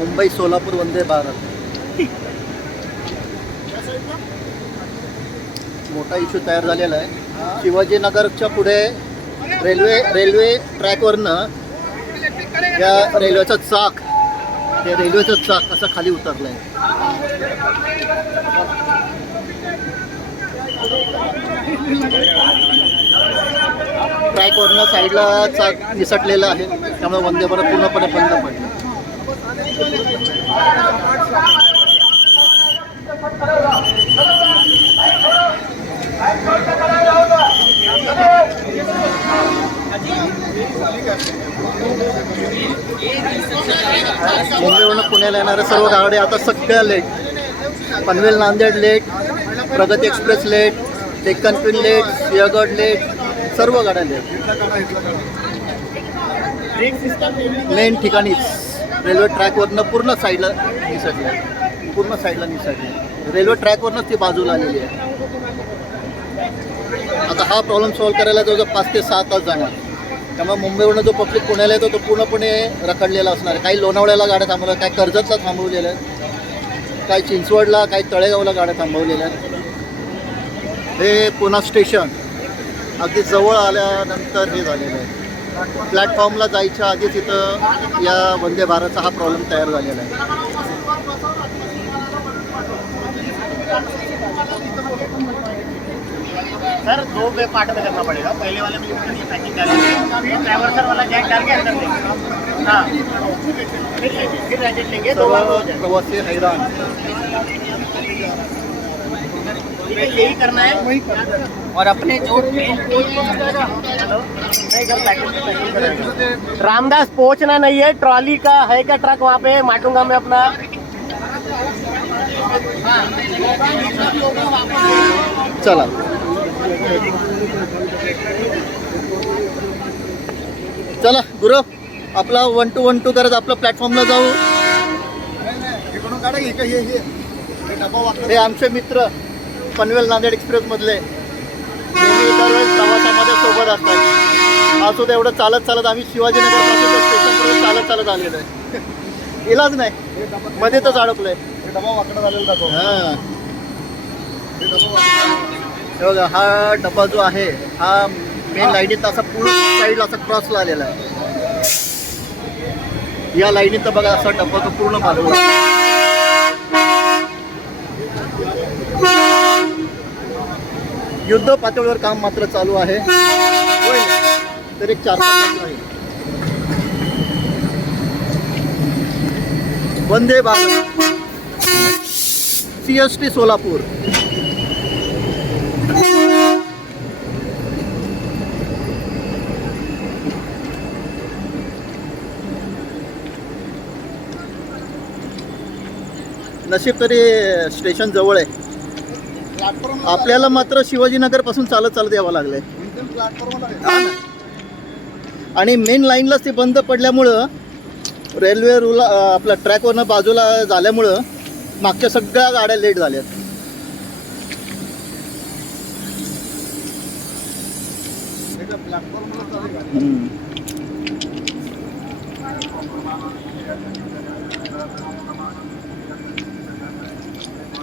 मुंबई सोलापूर वंदे भारत मोठा इश्यू तयार झालेला आहे. शिवाजीनगरच्या पुढे रेल्वे ट्रॅकवरनं या रेल्वेचं चाक असं खाली उतरलं आहे. ट्रॅकवरनं साईडला चाक निसटलेलं आहे, त्यामुळे वंदे भारत पूर्णपणे बंद पडलं. मुंबईवरून पुण्याला येणाऱ्या सर्व गाड्या आता सगळ्या late. Panvel Nanded late, Pragati express late, Deccan Queen late, Sinhagad late, सर्व गाड्या लेट. मेन ठिकाणीच रेल्वे ट्रॅकवरनं पूर्ण साईडला निसटले. रेल्वे ट्रॅकवरनंच ती बाजूला आलेली आहे. आता हा प्रॉब्लेम सॉल्व्ह करायला जवळजवळ 5 ते 6 तास जाणार. त्यामुळे मुंबईवरून जो पब्लिक पुण्याला येतो तो पूर्णपणे रखडलेला असणार आहे. काही लोणावळ्याला गाड्या थांबवल्या, काही कर्जतला थांबवलेल्या आहेत, काही चिंचवडला, काही तळेगावला गाड्या थांबवलेल्या आहेत. हे पुणे स्टेशन अगदी जवळ आल्यानंतर हे झालेलं आहे. प्लॅटफॉर्मला जायच्या आधीच इथं या वंदे भारतचा हा प्रॉब्लेम तयार झालेला आहे. सर 2 पार्ट में करना पड़ेगा. पहले वाले में पैकिंग डालेंगे, फिर ड्राइवर सर वाला जैक डाल के अंदर देंगे. हाँ, फिर रैकेट लेंगे. सर्व प्रवासी हैराण. यही करना है. और अपने जो रामदास पहुंचना नहीं है. ट्रॉली का है क्या ट्रक वहाँ पे माटूंगा मैं अपना. चला चला गुरु, आपला 1 to 1 करत आपलं प्लॅटफॉर्मला जाऊ. हे आमचे मित्र पनवेल नांदेड एक्सप्रेस मधले दरवेळेस प्रवासामध्ये सोबत असतात. आज सुद्धा एवढं चालत आम्ही शिवाजीनगर पासून स्टेशनपर्यंत चालत आलेलो आहे. इलाज नाही, मध्ये तर अडकलोय. हां, बघा हा डबा जो आहे हा मेन लाईनीत असा पूर्ण साईडला असा क्रॉसला आलेला आहे. या लाईनीत तर बघा असा डबा तो पूर्ण बाजूला. युद्ध पातळीवर काम मात्र चालू आहे. तर एक 4-5 तास आहे. वंदे भारत CST सोलापूर. नशीब तरी स्टेशन जवळ आहे. आपल्याला मात्र शिवाजीनगर पासून चालत यावं लागलंय. आणि मेन लाईनलाच ते बंद पडल्यामुळं रेल्वे रूल आपल्या ट्रॅकवरनं बाजूला झाल्यामुळं मागच्या सगळ्या गाड्या लेट झाल्यात.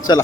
चला.